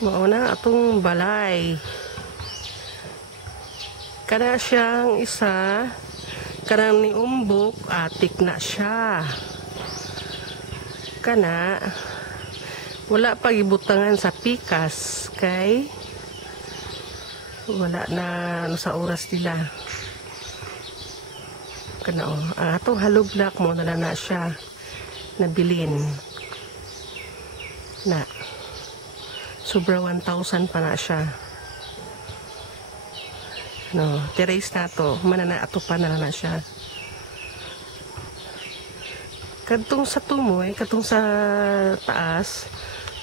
Mao na atong balay. Kana siyang isa, kanang ni umbok, atik na siya. Kana, wala pa gibutangan sa pikas, kay wala na ano sa oras nila. Kana o, ang atong halublak mo na siya, nabilin. Na, sobra 1,000 pa na siya. No, terrace na to, manana ato pa na siya. Kadtong sa tumoy, kadtong sa taas,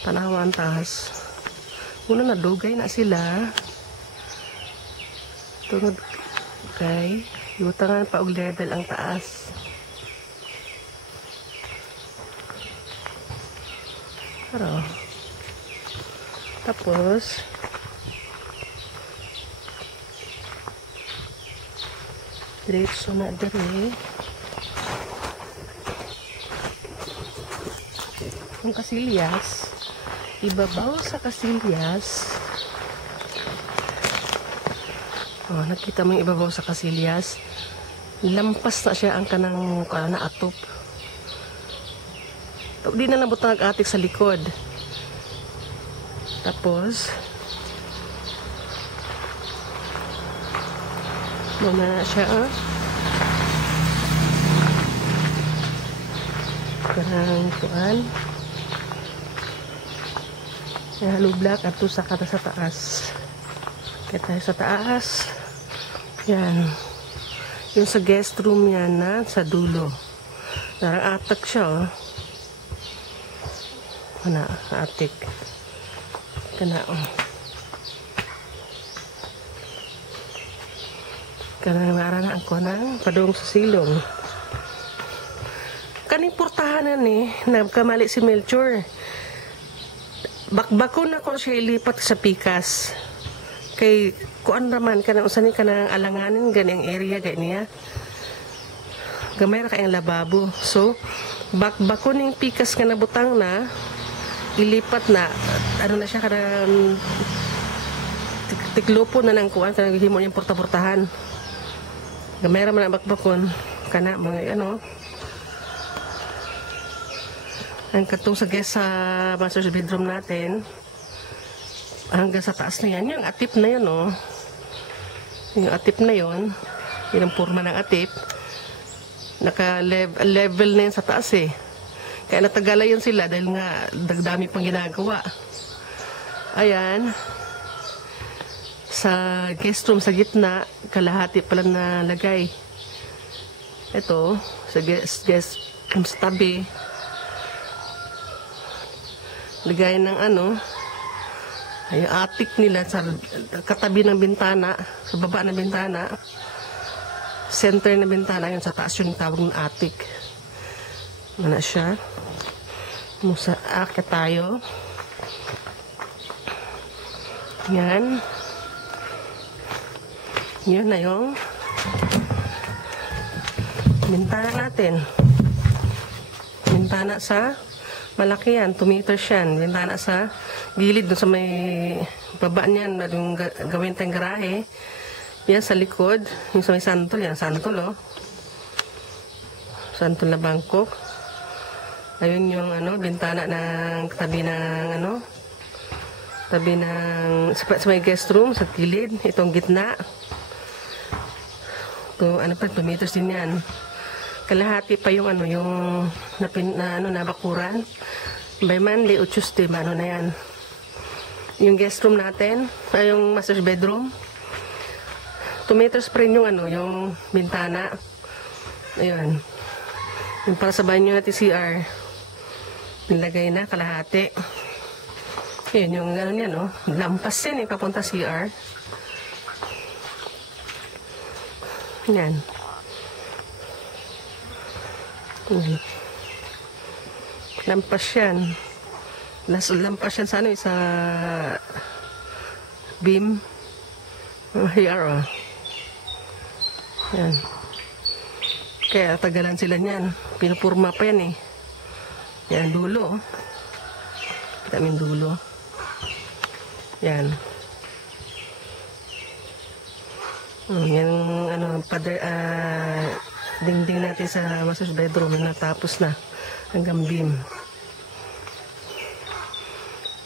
tanawan taas. Una na dugay na sila. Tungod kay yutangan pa og level ang taas. Pero tapos diretso na dire. Ang kasilyas, ibabaw sa kasilyas. Oh, nakita mo yung ibabaw sa kasilyas. Lampas na siya ang kanang na atop. Di na nabutang atik sa likod. Tapos muna siya kanang kuan. Halublak at sa kata sa taas. Kaya tayo sa taas. Yan. Yung sa guest room yan na sa dulo. Narang atak siya, oh. Kana, atik. Kana, oh. Kana naranaan ko ng padung sa silong. Kaning portahanan eh, nagkamali si Melchor. Bakbakon ako siya ilipat sa pikas. Kay kuan raman kanang usan ni kanang alanganin ganing area ganiya. Gamay ra kay ang lababo. So bakbakon ning pikas nga nabutang na ilipat na ano na siya kanang tiklupo na nang kuan kanang himo niyang porta-portahan. Gamay ra man ang bakbakon kana mga ano. Ang katong sa guest sa master's bedroom natin, hanggang sa taas na yan, yung atip na yun, oh. Yung atip na yun, yun ang purma ng atip, naka-level na yun sa taas eh. Kaya natagala yun sila dahil nga dagdami pang ginagawa. Ayan, sa guest room sa gitna, kalahati pala na lagay. Ito, sa guest room sa tabi, lagay ng ano, yung attic nila sa katabi ng bintana, sa baba ng bintana, center ng bintana, yun sa taas yung tawag ng attic. Ano siya? Musa, akit tayo. Yan. Yun na yung bintana natin. Bintana sa malaki yan, 2 meters yan. Bintana sa gilid doon sa may baba niyan, yung gawin tayong garahe. Yan sa likod, yung sa may santol, yan, santol, oh. Santol na bangkok. Ayun yung, ano, bintana ng tabi ng, ano, tabi ng, sa may guest room, sa gilid, itong gitna. Ito, ano pa, 2 meters din yan. Kalahati pa yung ano, yung nabakuran. By Monday o Tuesday, ano na yan. Yung guest room natin, ay yung master's bedroom. 2 meters pa rin yung ano, yung bintana. Ayun. Yung para sa banyo natin CR. Nilagay na, kalahati. Ayun, yung gano'n yan, no. Lampas yan, papunta CR. Yan. Lampas yan. Lampas yan sa ano, sa beam. Here, oh. Yan. Kaya tagalan sila niyan. Pinupurma pa yan eh. Yan, dulo. Kita min dulo. Yan. Yan ano, dingding natin sa master's bedroom na natapos na hanggang beam.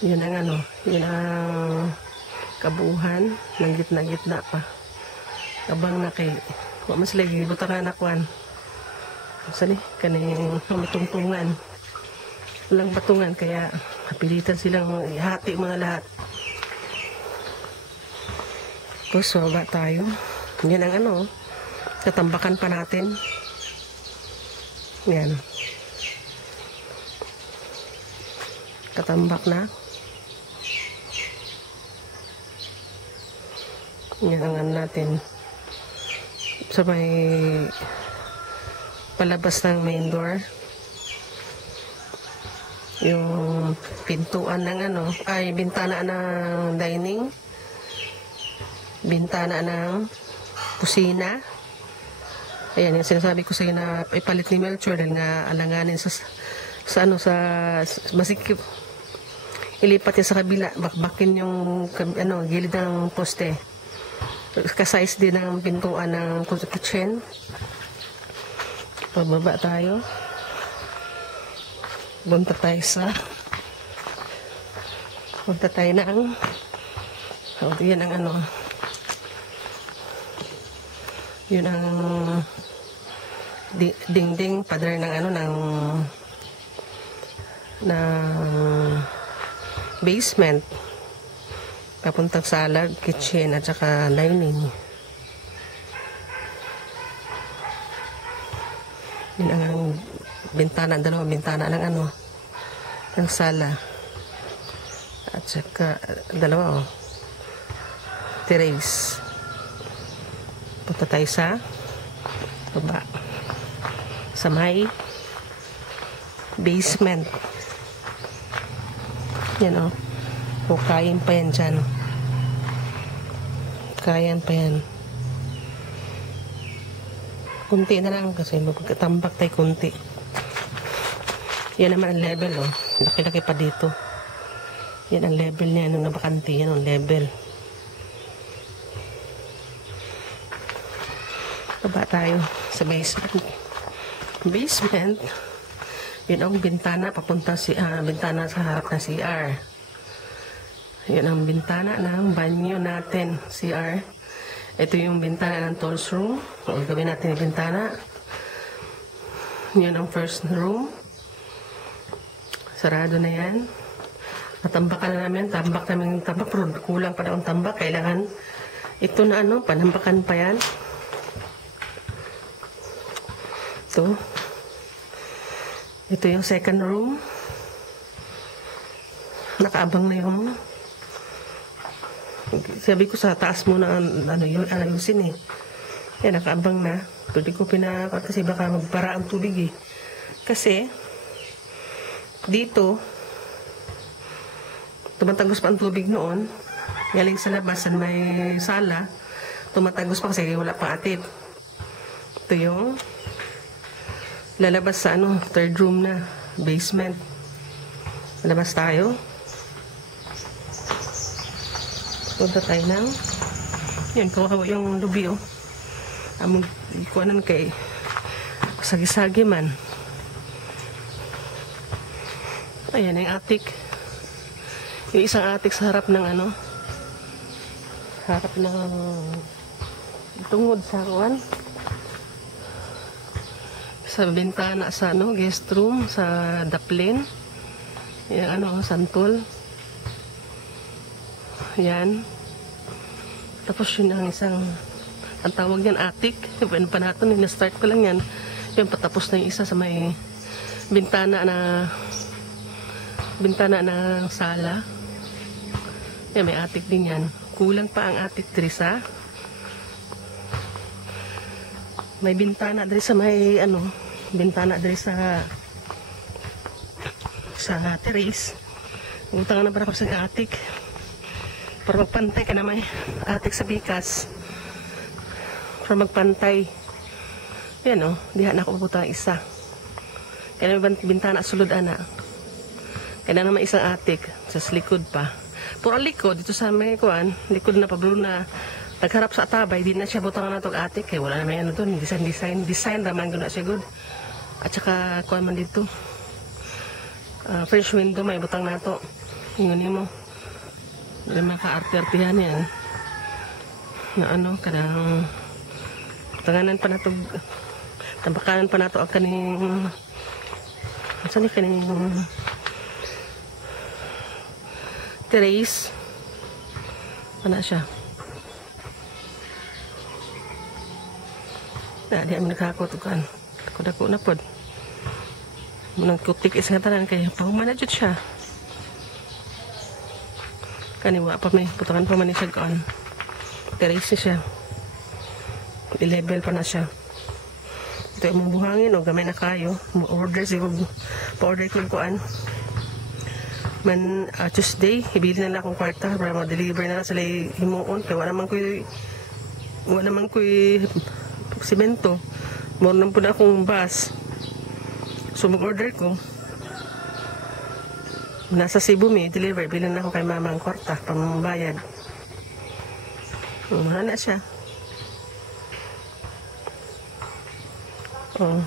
Yun ang ano, yun ang kabuuhan ng gitna-gitna pa. Abang na kay, mas lagi, butang anakwan. Sali, kaning matungtungan. Walang batungan, kaya napilitan silang ihati mga lahat. Tapos, baba tayo. Yan ang ano, katambakan pa natin. Yan. Katambak na. Yan ang ano natin. Sa may palabas ng main door. Yung pintuan ng ano, ay bintana ng dining. Bintana ng kusina. Ayan, yung sinasabi ko sa'yo na ipalit ni Melchor dahil nga alanganin sa ano, sa masikip. Ilipat niya sa kabila, bakbakin yung ano, gilid ng poste. Kasize din ng pintuan ng kitchen. Pababa tayo. Punta tayo ng yan ang ano, yun ang dingding pader ng ano, ng basement papuntang sala, kitchen at saka dining. Yun ang bintana, dalawang bintana ng ano, ng sala at saka dalawa terrace. Punta tayo sa baba sa may basement. Yan o. Kain pa yan dyan. Kayan pa yan. Kunti na lang kasi magkatambak tayo kunti. Yan naman ang level o. Laki-laki pa dito. Yan ang level niya nung nabakante. Yan ang level. Baba tayo sa basement. Basement. Yun ang bintana papunta bintana sa harap na CR. Yun ang bintana ng banyo natin, CR. Ito yung bintana ng tools room. O, gawin natin yung bintana. Yun ang first room. Sarado na yan. Natambakan na namin. Tambak, pero kulang pa daw ang tambak. Kailangan ito na ano, panambakan pa yan. Ito yung second room. Nakaabang na yung, sabi ko sa taas muna ano yung ayusin eh. Yan, nakaabang na. Pwede ko kasi baka magpara ang tubig eh. Kasi dito tumatagos pa ang tubig noon. Galing sa labas sa may sala, tumatagos pa kasi wala pa atid. Ito yung lalabas sa ano, third room na, basement. Lalabas tayo. Punta tayo ng, yun, kawawa yung lubi, oh. Among ikuanan kay sagi-sagi man. Ayan, yung attic. Yung isang attic sa harap ng ano, harap ng tungod sa kuwan. Sa bintana sa ano, guest room, sa daplin. Yung ano, santol. Yan. Tapos yun ang isang, ang tawag yan, attic. Yung pa natin, na-start ko lang yan. Yung patapos na yung isa sa may bintana na sala. Yan, may attic din yan. Kulang pa ang attic Trisa. May bintana diri sa may ano, bintana diri sa terrace. Utang na para ko sa attic. Para magpantay ka na may attic sa bikas. Para magpantay. Yan o, diha na ako pupunta isa. Kaya may bintana sulod ana. Kaya naman isang attic sa likod pa. puro likod dito sa may kuan, likod na Pablo na nagharap sa tabay, di na siya butangan na itong atik, kaya wala na may ano doon, design raman guna siya good. At saka kuan man dito, French window may butang na ito. Yun mo. Wala maka-arte-artehan yan. Na ano, kanang tanganan pa na ito, tambakanan pa na ito ang kaning, saan yung kaning terrace. Ano siya? Di kami nakakutukan. Dako-dako na pod. Munang kutik isang tanan kaya pahumanadjot siya. Kaniwa pa may putukan pa man siya kaan. Terrace siya. I-level pa na siya. Ito yung buhangin o gamay na kayo. Order siya. Pa-order ko kuan. Man Tuesday, ibili na lang akong kwarta para ma-deliver na lang sila himuon. Kaya wala naman ko'y simento. More na po na akong bus. So mag-order ko. Nasa Cebu may deliver. Bilan na ako kay mama ang kwarta pambayad. Mahal na siya. Oh.